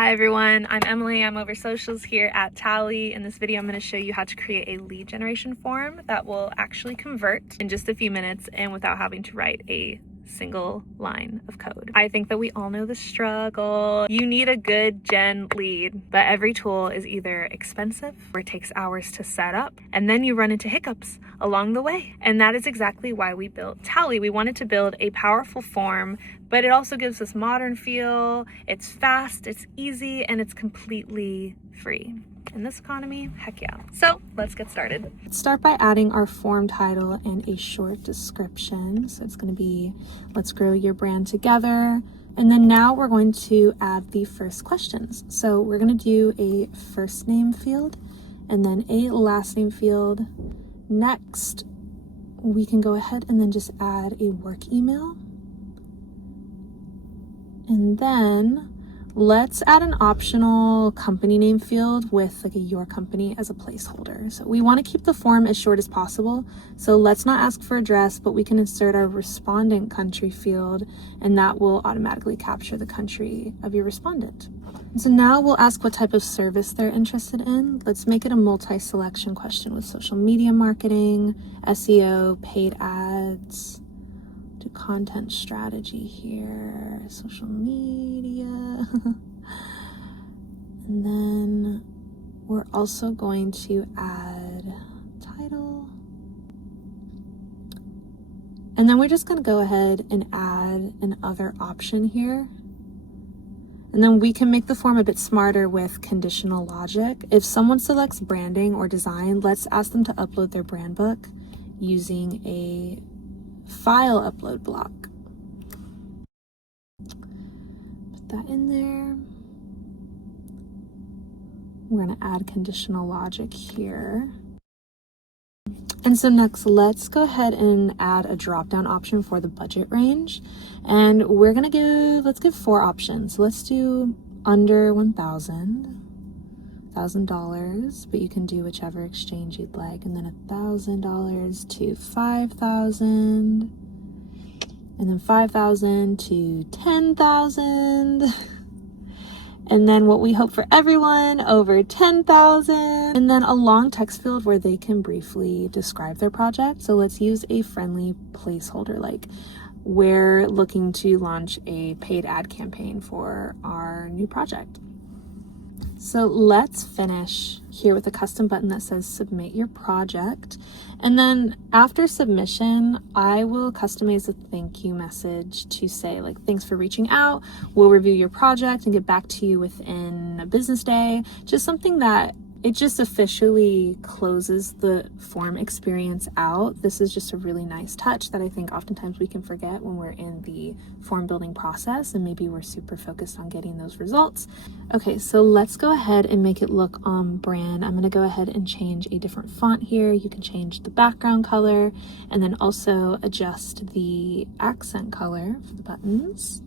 Hi everyone, I'm Emily. I'm over socials here at Tally. In this video, I'm going to show you how to create a lead generation form that will actually convert in just a few minutes and without having to write a single line of code. I think that we all know the struggle. You need a good gen lead, but every tool is either expensive or it takes hours to set up, and then you run into hiccups along the way. And that is exactly why we built Tally. We wanted to build a powerful form, but it also gives this modern feel. It's fast, it's easy, and it's completely free. In this economy, heck yeah. So let's get started. Let's start by adding our form title and a short description. So it's going to be, let's grow your brand together. And then now we're going to add the first questions. So we're going to do a first name field and then a last name field. Next, we can go ahead and then just add a work email. And then let's add an optional company name field with like your company as a placeholder. So we want to keep the form as short as possible. So let's not ask for address, but we can insert our respondent country field, and that will automatically capture the country of your respondent. And so now we'll ask what type of service they're interested in. Let's make it a multi-selection question with social media marketing, SEO, paid ads. Do content strategy here, social media. And then we're also going to add title. And then we're just going to go ahead and add an other option here. And then we can make the form a bit smarter with conditional logic. If someone selects branding or design, let's ask them to upload their brand book using a file upload block. Put that in there. We're going to add conditional logic here. And so next, let's go ahead and add a drop-down option for the budget range. And we're going to let's give 4 options. So let's do under $1,000, but you can do whichever exchange you'd like, and then $1,000 to $5,000, and then $5,000 to $10,000, and then what we hope for everyone, over $10,000, and then a long text field where they can briefly describe their project. So let's use a friendly placeholder, like we're looking to launch a paid ad campaign for our new project. So let's finish here with a custom button that says submit your project. And then after submission, I will customize a thank you message to say like, thanks for reaching out. We'll review your project and get back to you within a business day. Just something that it just officially closes the form experience out. This is just a really nice touch that I think oftentimes we can forget when we're in the form building process and maybe we're super focused on getting those results. Okay, so let's go ahead and make it look on brand. I'm gonna go ahead and change a different font here. You can change the background color and then also adjust the accent color for the buttons.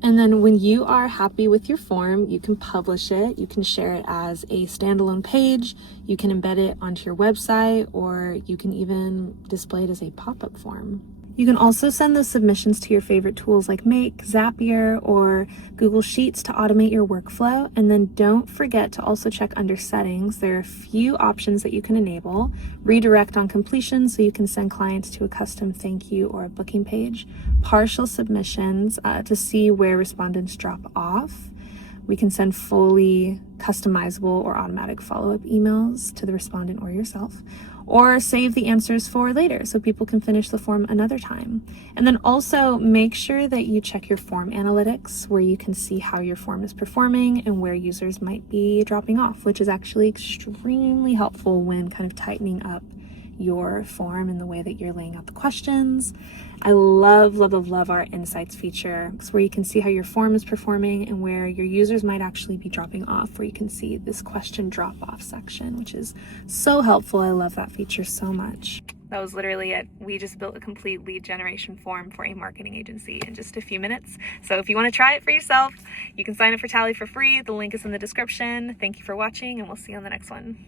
And then when you are happy with your form, you can publish it. You can share it as a standalone page. You can embed it onto your website, or you can even display it as a pop-up form. You can also send those submissions to your favorite tools like Make, Zapier, or Google Sheets to automate your workflow. And then don't forget to also check under settings. There are a few options that you can enable. Redirect on completion, so you can send clients to a custom thank you or a booking page. Partial submissions to see where respondents drop off. We can send fully customizable or automatic follow-up emails to the respondent or yourself, or save the answers for later so people can finish the form another time. And then also make sure that you check your form analytics, where you can see how your form is performing and where users might be dropping off, which is actually extremely helpful when kind of tightening up your form and the way that you're laying out the questions. I love our insights feature, where you can see how your form is performing and where your users might actually be dropping off, where you can see this question drop off section, which is so helpful. I love that feature so much. That was literally it. We just built a complete lead generation form for a marketing agency in just a few minutes. So if you want to try it for yourself, you can sign up for Tally for free. The link is in the description. Thank you for watching, and we'll see you on the next one.